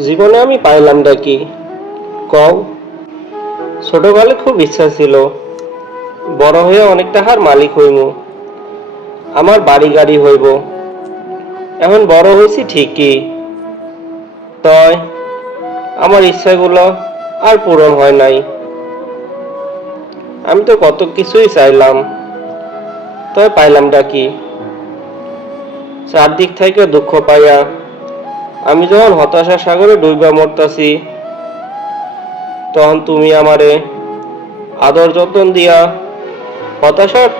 জীবনে আমি পাইলামটা কি কও। ছোটকালে খুব ইচ্ছা ছিল বড় হয়ে অনেক টাকার মালিক হইমু, আমার বাড়ি গাড়ি হইব। এখন বড় হইছি ঠিকই, তয় আমার ইচ্ছাগুলো আর পূরণ হয় নাই। আমি তো কত কিছুই চাইলাম, তয় পাইলামটা কি? চারদিক থেকে দুঃখ পাইয়া আমি যখন হতাশার সাগরে ডুইবা মরতাছি, তখন তুমি আমারে আদর যত্ন দিয়া হতাশার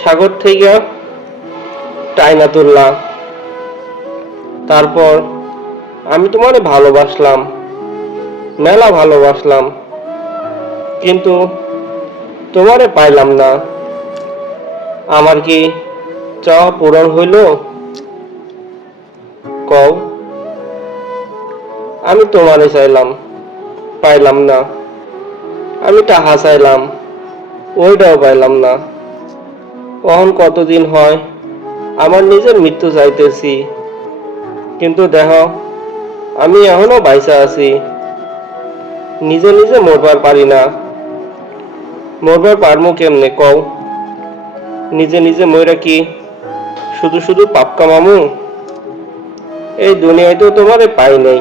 সাগর থেকে টাইনা তুললা। তারপর আমি তোমারে ভালোবাসলাম, মেলা ভালোবাসলাম, কিন্তু তোমারে পাইলাম না। আমার কি চাওয়া পূরণ হইল কও? আমি তোমারে চাইলাম, পাইলাম না। আমি টাহা চাইলাম, ওইটাও পাইলাম না। কখন কতদিন হয় আমার নিজের মৃত্যু চাইতেছি, কিন্তু দেহ আমি এখনো বাইসা আছি। নিজে নিজে মরবার পারি না, মরবার পারমু কেমনে কও? নিজে নিজে মইরা কি শুধু শুধু পাপ কামামু? এই দুনিয়ায় তো তোমারে পাই নাই,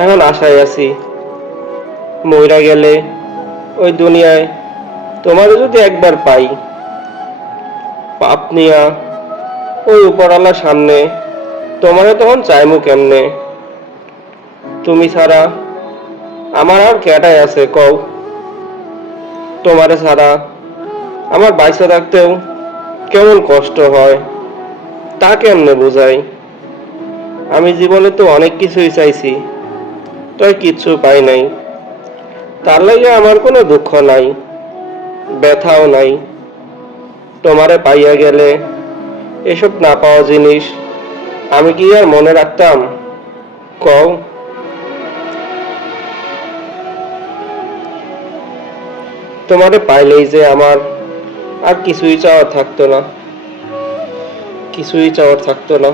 এখন আশায় আছি মইরা গেলে ওই দুনিয়ায় তোমারে যদি একবার পাই, পাপ নিয়া ওই উপরওয়ালার সামনে তোমারে তখন চাইমু কেমনে? তুমি ছাড়া আমার আর কেটাই আছে কও? তোমারে ছাড়া আমার বাইসা থাকতেও কেমন কষ্ট হয় তা কেমনে বোঝাই? আমি জীবনে তো অনেক কিছুই চাইছি, তাই কিচ্ছু পাই নাই। তার লাগে আমার কোনো দুঃখ নাই, ব্যথাও নাই। তোমারে পাইয়া গেলে এসব না পাওয়া জিনিস আমি কি আর মনে রাখতাম কও? তোমারে পাইলেই যে আমার আর কিছুই চাওয়ার থাকতো না, কিছুই চাওয়ার থাকতো না।